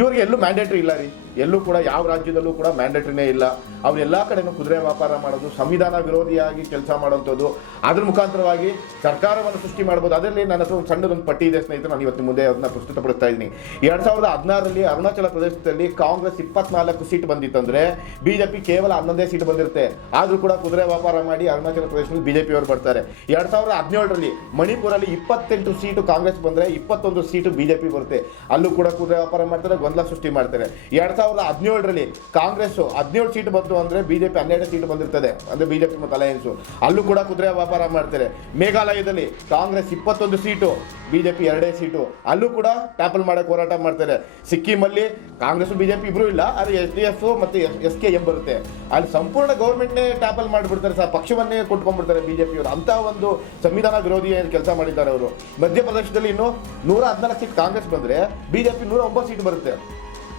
ಇವರಿಗೆ ಎಲ್ಲೂ ಮ್ಯಾಂಡೇಟ್ರಿ ಇಲ್ಲ ರೀ. ಎಲ್ಲೂ ಕೂಡ ಯಾವ ರಾಜ್ಯದಲ್ಲೂ ಕೂಡ ಮ್ಯಾಂಡೇಟ್ರಿನೇ ಇಲ್ಲ. ಅವ್ರು ಎಲ್ಲ ಕಡೆನೂ ಕುದುರೆ ವ್ಯಾಪಾರ ಮಾಡೋದು, ಸಂವಿಧಾನ ವಿರೋಧಿಯಾಗಿ ಕೆಲಸ ಮಾಡುವಂಥದ್ದು ಅದ್ರ ಮುಖಾಂತರವಾಗಿ ಸರ್ಕಾರವನ್ನು ಸೃಷ್ಟಿ ಮಾಡ್ಬೋದು. ಅದರಲ್ಲಿ ನನ್ನ ಹತ್ರ ಒಂದು ಸಣ್ಣದೊಂದು ಪಟ್ಟಿ ಇದೆ ಸ್ನೇಹಿತರೆ, ನಾನು ಇವತ್ತು ಮುಂದೆ ಅದನ್ನ ಪ್ರಸ್ತುತಪಡಿಸ್ತಾ ಇದ್ದೀನಿ. ಎರಡು ಸಾವಿರದ ಹದಿನಾರರಲ್ಲಿ ಅರುಣಾಚಲ ಪ್ರದೇಶದಲ್ಲಿ ಕಾಂಗ್ರೆಸ್ ಇಪ್ಪತ್ನಾಲ್ಕು ಸೀಟ್ ಬಂದಿತ್ತಂದ್ರೆ ಬಿಜೆಪಿ ಕೇವಲ ಹನ್ನೊಂದೇ ಸೀಟ್ ಬಂದಿರುತ್ತೆ. ಆದರೂ ಕೂಡ ಕುದುರೆ ವ್ಯಾಪಾರ ಮಾಡಿ ಅರುಣಾಚಲ ಪ್ರದೇಶದಲ್ಲಿ ಬಿಜೆಪಿ ಅವರು ಬರ್ತಾರೆ. ಎರಡು ಸಾವಿರದ ಹದಿನೇಳರಲ್ಲಿ ಮಣಿಪುರಲ್ಲಿ ಇಪ್ಪತ್ತೆಂಟು ಸೀಟು ಕಾಂಗ್ರೆಸ್ ಬಂದರೆ ಇಪ್ಪತ್ತೊಂದು ಸೀಟು ಬಿಜೆಪಿ ಬರುತ್ತೆ. ಅಲ್ಲೂ ಕೂಡ ಕುದುರೆ ವ್ಯಾಪಾರ ಮಾಡ್ತಾರೆ ಗೊಂದಲ ಸೃಷ್ಟಿ ಮಾಡ್ತಾರೆ. ಎರಡ್ ಸಾವಿರದ ಹದಿನೇಳರಲ್ಲಿ ಕಾಂಗ್ರೆಸ್ ಹದಿನೇಳು ಸೀಟ್ ಬಂತು ಅಂದ್ರೆ ಬಿಜೆಪಿ ಹನ್ನೆರಡು ಸೀಟ್ ಬಂದಿರ್ತದೆ, ಅಂದ್ರೆ ಬಿಜೆಪಿ ಮತ್ತು ಅಲಯನ್ಸ್ ಅಲ್ಲೂ ಕೂಡ ಕುದುರೆ ವ್ಯಾಪಾರ ಮಾಡ್ತಾರೆ. ಮೇಘಾಲಯದಲ್ಲಿ ಕಾಂಗ್ರೆಸ್ ಇಪ್ಪತ್ತೊಂದು ಸೀಟು, ಬಿಜೆಪಿ ಎರಡೇ ಸೀಟು. ಅಲ್ಲೂ ಕೂಡ ಟ್ಯಾಪಲ್ ಮಾಡಕ್ಕೆ ಹೋರಾಟ ಮಾಡ್ತಾರೆ. ಸಿಕ್ಕಿಮಲ್ಲಿ ಕಾಂಗ್ರೆಸ್, ಬಿಜೆಪಿ ಇಬ್ರು ಇಲ್ಲ, ಆದರೆ ಎಸ್ ಡಿ ಎಫ್ ಮತ್ತು ಎಸ್ ಕೆ ಎಂ ಬರುತ್ತೆ. ಅಲ್ಲಿ ಸಂಪೂರ್ಣ ಗೌರ್ಮೆಂಟ್ನೇ ಟ್ಯಾಪಲ್ ಮಾಡಿಬಿಡ್ತಾರೆ ಸರ್ ಪಕ್ಷವನ್ನೇ ಕೊಟ್ಕೊಂಡ್ಬಿಡ್ತಾರೆ ಬಿಜೆಪಿ ಅವರು. ಅಂತ ಒಂದು ಸಂವಿಧಾನ ವಿರೋಧಿ ಕೆಲಸ ಮಾಡಿದ್ದಾರೆ ಅವರು. ಮಧ್ಯಪ್ರದೇಶದಲ್ಲಿ ಇನ್ನು ನೂರ ಹದಿನಾಲ್ಕು ಸೀಟ್ ಕಾಂಗ್ರೆಸ್ ಬಂದರೆ ಬಿಜೆಪಿ ನೂರ ಒಂಬತ್ತು ಸೀಟ್ ಬರುತ್ತೆ.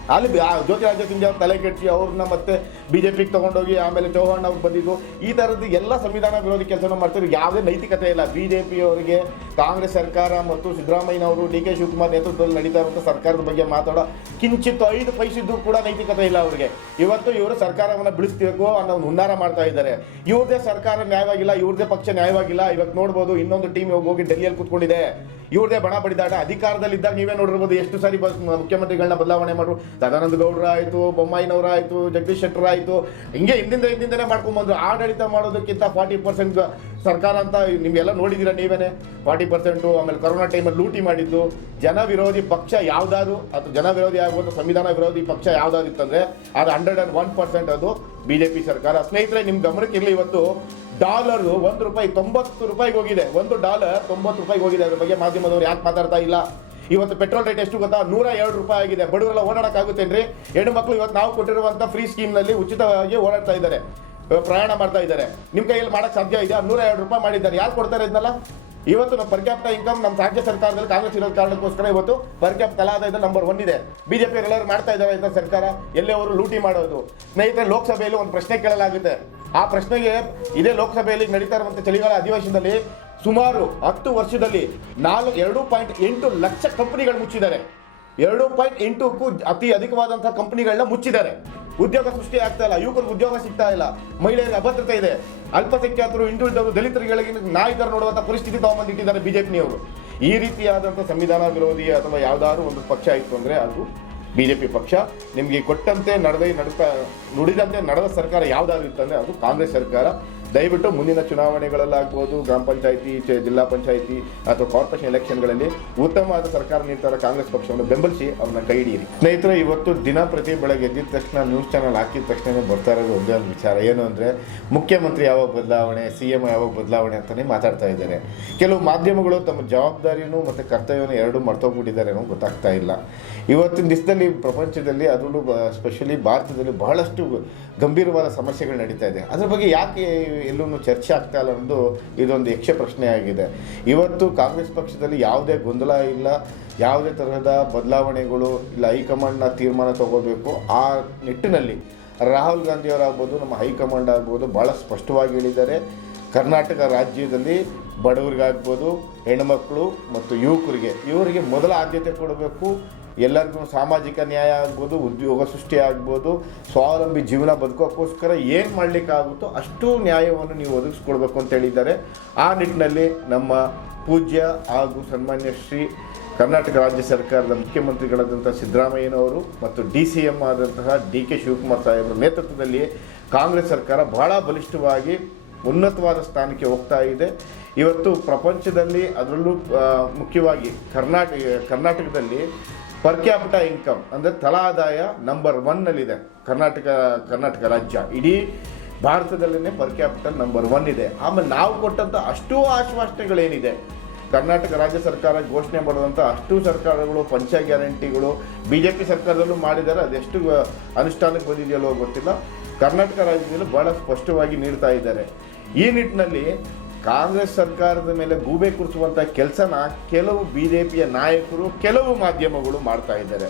ಅಲ್ಲಿ ಬಿ- ಸಿಂಧ್ಯ ಅವ್ರು ತಲೆ ಕೆಟ್ಟಿ ಅವ್ರನ್ನ ಮತ್ತೆ ಬಿಜೆಪಿಗೆ ತಗೊಂಡೋಗಿ ಆಮೇಲೆ ಚೌಹಾಣ್ ಅವ್ರು ಬಂದಿದ್ದು, ಈ ಥರದ್ದು ಎಲ್ಲ ಸಂವಿಧಾನ ವಿರೋಧಿ ಕೆಲಸನ ಮಾಡ್ತಾರೆ ಯಾವುದೇ ನೈತಿಕತೆ ಇಲ್ಲ. ಬಿಜೆಪಿ ಅವರಿಗೆ ಕಾಂಗ್ರೆಸ್ ಸರ್ಕಾರ ಮತ್ತು ಸಿದ್ದರಾಮಯ್ಯನವರು ಡಿ ಕೆ ಶಿವಕುಮಾರ್ ನೇತೃತ್ವದಲ್ಲಿ ನಡೀತಾ ಇರುವಂಥ ಸರ್ಕಾರದ ಬಗ್ಗೆ ಮಾತಾಡೋ ಕಿಂಚಿತ್ ಐದು ಪೈಸಿದ್ದು ಕೂಡ ನೈತಿಕತೆ ಇಲ್ಲ ಅವರಿಗೆ. ಇವತ್ತು ಇವರು ಸರ್ಕಾರವನ್ನು ಬಿಡಿಸ್ಬೇಕು ಅನ್ನೋ ಒಂದು ಹುನ್ನಾರ ಮಾಡ್ತಾ ಇದ್ದಾರೆ. ಇವ್ರದೇ ಸರ್ಕಾರ ನ್ಯಾಯವಾಗಿಲ್ಲ, ಇವ್ರದೇ ಪಕ್ಷ ನ್ಯಾಯವಾಗಿಲ್ಲ. ಇವತ್ತು ನೋಡ್ಬೋದು ಇನ್ನೊಂದು ಟೀಮ್ ಹೋಗಿ ಡೆಲ್ಲಿಯಲ್ಲಿ ಕೂತ್ಕೊಂಡಿದೆ. ಇವ್ರದೇ ಬಣ ಬಡಿದಾಟ. ಅಧಿಕಾರದಲ್ಲಿದ್ದಾಗ ನೀವೇ ನೋಡಿರ್ಬೋದು ಎಷ್ಟು ಸಾರಿ ಮುಖ್ಯಮಂತ್ರಿಗಳನ್ನ ಬದಲಾವಣೆ ಮಾಡ್ರು. ಸದಾನಂದ ಗೌಡ್ರ ಆಯ್ತು ಬೊಮ್ಮಾಯಿನವ್ರ ಆಯ್ತು ಜಗದೀಶ್ ಶೆಟ್ಟರ್ ಆಯ್ತು, ಹಿಂಗೆ ಹಿಂದಿಂದ ಹಿಂದಿಂದನೇ ಮಾಡ್ಕೊಂಡ್ಬಂದ್ರು ಆಡಳಿತ ಮಾಡೋದಕ್ಕಿಂತ ಫಾರ್ಟಿ ಪರ್ಸೆಂಟ್ ಸರ್ಕಾರ ಅಂತ ನಿಮ್ಗೆಲ್ಲ ನೋಡಿದ್ದೀರಾ ನೀವೇನೆ? ಫಾರ್ಟಿ ಪರ್ಸೆಂಟು, ಆಮೇಲೆ ಕೊರೋನಾ ಟೈಮಲ್ಲಿ ಲೂಟಿ ಮಾಡಿದ್ದು. ಜನ ವಿರೋಧಿ ಪಕ್ಷ ಯಾವ್ದಾದ್ರು, ಅದು ಜನ ವಿರೋಧಿ ಆಗುವಂಥ ಸಂವಿಧಾನ ವಿರೋಧಿ ಪಕ್ಷ ಯಾವ್ದಾದ್ರು ಇತ್ತಂದ್ರೆ ಅದು ಹಂಡ್ರೆಡ್ ಅಂಡ್ ಒನ್ ಪರ್ಸೆಂಟ್ ಅದು ಬಿ ಜೆ ಪಿ ಸರ್ಕಾರ. ಸ್ನೇಹಿತರೆ ನಿಮ್ಮ ಗಮನಕ್ಕೆ ಇರಲಿ ಇವತ್ತು ಡಾಲರ್ ಒಂದು ರೂಪಾಯಿ ತೊಂಬತ್ತು ರೂಪಾಯಿಗೆ ಹೋಗಿದೆ. ಒಂದು ಡಾಲರ್ ತೊಂಬತ್ತು ರೂಪಾಯಿಗೆ ಹೋಗಿದೆ ಅದ್ರ ಬಗ್ಗೆ ಮಾಧ್ಯಮದವರು ಯಾಕೆ ಮಾತಾಡ್ತಾ ಇಲ್ಲ? ಇವತ್ತು ಪೆಟ್ರೋಲ್ ರೇಟ್ ಎಷ್ಟು ಗೊತ್ತಾ? ನೂರ ಎರಡು ರೂಪಾಯಿ ಆಗಿದೆ. ಬಡವರೆಲ್ಲ ಓಡಾಡಕ್ಕಾಗುತ್ತೇನ್ರಿ ಹೆಣ್ಣು ಮಕ್ಕಳು ಇವತ್ತು ನಾವು ಕೊಟ್ಟಿರುವಂತ ಫ್ರೀ ಸ್ಕೀಮ್ನಲ್ಲಿ ಉಚಿತವಾಗಿ ಓಡಾಡ್ತಾ ಇದ್ದಾರೆ. ಪ್ರಯಾಣ ಮಾಡ್ತಾ ಇದ್ದಾರೆ. ನಿಮ್ಮ ಕೈಯಲ್ಲಿ ಮಾಡಕ್ ಸಾಧ್ಯ ಇದೆ ನೂರ ಎರಡು ರೂಪಾಯಿ ಮಾಡಿದ್ದಾರೆ. ಯಾರು ಕೊಡ್ತಾರೆ ಇದನ್ನೆಲ್ಲ? ಇವತ್ತು ನಮ್ಮ ಪರ್ ಇನ್ಕಮ್ ನಮ್ಮ ರಾಜ್ಯ ಸರ್ಕಾರದಲ್ಲಿ ಕಾಂಗ್ರೆಸ್ ಇರೋ ಕಾರಣಕ್ಕೋಸ್ಕರ ಇವತ್ತು ಪರ್ ಕ್ಯಾಪ್ ತಲಾದಾಯದಲ್ಲಿ ನಂಬರ್ ಒನ್ ಇದೆ. ಬಿಜೆಪಿ ಎಲ್ಲರೂ ಮಾಡ್ತಾ ಇದ್ದಾರೆ ಇದ್ದ ಸರ್ಕಾರ ಎಲ್ಲೇ ಅವರು ಲೂಟಿ ಮಾಡೋದು. ಸ್ನೇಹಿತರೆ, ಲೋಕಸಭೆಯಲ್ಲಿ ಒಂದು ಪ್ರಶ್ನೆ ಕೇಳಲಾಗುತ್ತೆ. ಆ ಪ್ರಶ್ನೆಗೆ ಇದೇ ಲೋಕಸಭೆಯಲ್ಲಿ ನಡೀತಾ ಇರುವಂಥ ಚಳಿಗಾಲ ಅಧಿವೇಶನದಲ್ಲಿ ಸುಮಾರು ಹತ್ತು ವರ್ಷದಲ್ಲಿ ನಾಲ್ಕು, ಎರಡು ಪಾಯಿಂಟ್ ಎಂಟು ಲಕ್ಷ ಕಂಪನಿಗಳು ಮುಚ್ಚಿದ್ದಾರೆ. ಎರಡು ಪಾಯಿಂಟ್ ಎಂಟುಕ್ಕೂ ಅತಿ ಅಧಿಕವಾದಂತಹ ಕಂಪನಿಗಳನ್ನ ಮುಚ್ಚಿದ್ದಾರೆ. ಉದ್ಯೋಗ ಸೃಷ್ಟಿ ಆಗ್ತಾ ಇಲ್ಲ, ಯುವಕರಿಗೆ ಉದ್ಯೋಗ ಸಿಗ್ತಾ ಇಲ್ಲ, ಮಹಿಳೆಯರಿಗೆ ಅಭದ್ರತೆ ಇದೆ. ಅಲ್ಪಸಂಖ್ಯಾತರು, ಹಿಂದುಳಿದವರು, ದಲಿತರುಗಳಿಗೆ ನಾಯಿ ನೋಡುವಂತಹ ನೋಡುವಂಥ ಪರಿಸ್ಥಿತಿ ತಗೊಂಬಂದಿಟ್ಟಿದ್ದಾರೆ ಬಿಜೆಪಿಯವರು ಈ ರೀತಿಯಾದಂಥ ಸಂವಿಧಾನ ವಿರೋಧಿ ಅಥವಾ ಯಾವ್ದಾದ್ರು ಒಂದು ಪಕ್ಷ ಇತ್ತು ಅಂದರೆ ಅದು ಬಿಜೆಪಿ ಪಕ್ಷ. ನಿಮಗೆ ಕೊಟ್ಟಂತೆ ನಡೆದ ನಡ್ತಾ ನುಡಿದಂತೆ ನಡೆದ ಸರ್ಕಾರ ಯಾವ್ದಾದ್ರು ಇತ್ತಂದ್ರೆ ಅದು ಕಾಂಗ್ರೆಸ್ ಸರ್ಕಾರ. ದಯವಿಟ್ಟು ಮುಂದಿನ ಚುನಾವಣೆಗಳಲ್ಲಾಗ್ಬೋದು ಗ್ರಾಮ ಪಂಚಾಯಿತಿ ಜಿಲ್ಲಾ ಪಂಚಾಯಿತಿ ಅಥವಾ ಕಾರ್ಪೊರೇಷನ್ ಎಲೆಕ್ಷನ್ಗಳಲ್ಲಿ ಉತ್ತಮವಾದ ಸರ್ಕಾರ ನೀಡ್ತಾರ ಕಾಂಗ್ರೆಸ್ ಪಕ್ಷವನ್ನು ಬೆಂಬಲಿಸಿ ಅವ್ರನ್ನ ಕೈ ಹಿಡಿಯಿರಿ. ಸ್ನೇಹಿತರೆ, ಇವತ್ತು ದಿನ ಪ್ರತಿ ಬೆಳಗ್ಗೆ ಎದ್ದಿದ ತಕ್ಷಣ ನ್ಯೂಸ್ ಚಾನಲ್ ಹಾಕಿದ ತಕ್ಷಣ ಬರ್ತಾ ಇರೋದು ಒಂದೇ ಒಂದು ವಿಚಾರ. ಏನು ಅಂದರೆ, ಮುಖ್ಯಮಂತ್ರಿ ಯಾವಾಗ ಬದಲಾವಣೆ ಸಿ ಎಂ ಯಾವಾಗ ಬದಲಾವಣೆ ಅಂತಲೇ ಮಾತಾಡ್ತಾ ಇದ್ದಾರೆ. ಕೆಲವು ಮಾಧ್ಯಮಗಳು ತಮ್ಮ ಜವಾಬ್ದಾರಿನೂ ಮತ್ತು ಕರ್ತವ್ಯವನ್ನು ಎರಡೂ ಮರ್ತೋಗ್ಬಿಟ್ಟಿದ್ದಾರೆ ಅನ್ನೋ ಗೊತ್ತಾಗ್ತಾ ಇಲ್ಲ. ಇವತ್ತಿನ ದಿವಸದಲ್ಲಿ ಪ್ರಪಂಚದಲ್ಲಿ ಅದರಲ್ಲೂ ಸ್ಪೆಷಲಿ ಭಾರತದಲ್ಲಿ ಬಹಳಷ್ಟು ಗಂಭೀರವಾದ ಸಮಸ್ಯೆಗಳು ನಡೀತಾ ಇದೆ. ಅದರ ಬಗ್ಗೆ ಯಾಕೆ ಎಲ್ಲೂ ಚರ್ಚೆ ಆಗ್ತಾ ಇಲ್ಲ ಅನ್ನೋದು ಇದೊಂದು ಯಕ್ಷ ಪ್ರಶ್ನೆಯಾಗಿದೆ ಇವತ್ತು ಕಾಂಗ್ರೆಸ್ ಪಕ್ಷದಲ್ಲಿ ಯಾವುದೇ ಗೊಂದಲ ಇಲ್ಲ, ಯಾವುದೇ ತರಹದ ಬದಲಾವಣೆಗಳು ಇಲ್ಲ. ಹೈಕಮಾಂಡ್ನ ತೀರ್ಮಾನ ತಗೋಬೇಕು. ಆ ನಿಟ್ಟಿನಲ್ಲಿ ರಾಹುಲ್ ಗಾಂಧಿಯವರಾಗ್ಬೋದು, ನಮ್ಮ ಹೈಕಮಾಂಡ್ ಆಗ್ಬೋದು ಭಾಳ ಸ್ಪಷ್ಟವಾಗಿ ಹೇಳಿದ್ದಾರೆ. ಕರ್ನಾಟಕ ರಾಜ್ಯದಲ್ಲಿ ಬಡವರಿಗಾಗ್ಬೋದು ಹೆಣ್ಮಕ್ಳು ಮತ್ತು ಯುವಕರಿಗೆ, ಇವರಿಗೆ ಮೊದಲ ಆದ್ಯತೆ ಕೊಡಬೇಕು. ಎಲ್ಲರಿಗೂ ಸಾಮಾಜಿಕ ನ್ಯಾಯ ಆಗ್ಬೋದು, ಉದ್ಯೋಗ ಸೃಷ್ಟಿ ಆಗ್ಬೋದು, ಸ್ವಾವಲಂಬಿ ಜೀವನ ಬದುಕೋಕ್ಕೋಸ್ಕರ ಏನು ಮಾಡಲಿಕ್ಕಾಗುತ್ತೋ ಅಷ್ಟು ನ್ಯಾಯವನ್ನು ನೀವು ಒದಗಿಸ್ಕೊಡ್ಬೇಕು ಅಂತ ಹೇಳಿದ್ದಾರೆ. ಆ ನಿಟ್ಟಿನಲ್ಲಿ ನಮ್ಮ ಪೂಜ್ಯ ಹಾಗೂ ಸನ್ಮಾನ್ಯ ಶ್ರೀ ಕರ್ನಾಟಕ ರಾಜ್ಯ ಸರ್ಕಾರದ ಮುಖ್ಯಮಂತ್ರಿಗಳಾದಂಥ ಸಿದ್ದರಾಮಯ್ಯನವರು ಮತ್ತು ಡಿ ಸಿ ಎಂ ಆದಂತಹ ಡಿ ಕೆ ಶಿವಕುಮಾರ್ ಸಾಹೇಬರ ನೇತೃತ್ವದಲ್ಲಿ ಕಾಂಗ್ರೆಸ್ ಸರ್ಕಾರ ಬಹಳ ಬಲಿಷ್ಠವಾಗಿ ಉನ್ನತವಾದ ಸ್ಥಾನಕ್ಕೆ ಹೋಗ್ತಾ ಇದೆ. ಇವತ್ತು ಪ್ರಪಂಚದಲ್ಲಿ ಅದರಲ್ಲೂ ಮುಖ್ಯವಾಗಿ ಕರ್ನಾಟಕ, ಕರ್ನಾಟಕದಲ್ಲಿ ಪರ್ ಕ್ಯಾಪಿಟ ಇನ್ಕಮ್ ಅಂದರೆ ತಲಾ ಆದಾಯ ನಂಬರ್ ಒನ್ನಲ್ಲಿದೆ ಕರ್ನಾಟಕ ಕರ್ನಾಟಕ ರಾಜ್ಯ. ಇಡೀ ಭಾರತದಲ್ಲೇ ಪರ್ ಕ್ಯಾಪಿಟಲ್ ನಂಬರ್ ಒನ್ ಇದೆ. ಆಮೇಲೆ ನಾವು ಕೊಟ್ಟಂಥ ಅಷ್ಟೂ ಆಶ್ವಾಸನೆಗಳೇನಿದೆ. ಕರ್ನಾಟಕ ರಾಜ್ಯ ಸರ್ಕಾರ ಘೋಷಣೆ ಮಾಡಿದಂಥ ಅಷ್ಟು ಸರ್ಕಾರಗಳು, ಪಂಚ ಗ್ಯಾರಂಟಿಗಳು ಬಿ ಜೆ ಪಿ ಸರ್ಕಾರದಲ್ಲೂ ಮಾಡಿದ್ದಾರೆ. ಅದೆಷ್ಟು ಅನುಷ್ಠಾನಕ್ಕೆ ಬಂದಿದೆಯಲ್ಲೋ ಗೊತ್ತಿಲ್ಲ. ಕರ್ನಾಟಕ ರಾಜ್ಯದಲ್ಲೂ ಬಹಳ ಸ್ಪಷ್ಟವಾಗಿ ನೀಡ್ತಾ ಇದ್ದಾರೆ. ಈ ನಿಟ್ಟಿನಲ್ಲಿ ಕಾಂಗ್ರೆಸ್ ಸರ್ಕಾರದ ಮೇಲೆ ಗೂಬೆ ಕುರಿಸುವಂಥ ಕೆಲಸನ ಕೆಲವು ಬಿ ಜೆ ಪಿಯ ನಾಯಕರು, ಕೆಲವು ಮಾಧ್ಯಮಗಳು ಮಾಡ್ತಾ ಇದ್ದಾರೆ.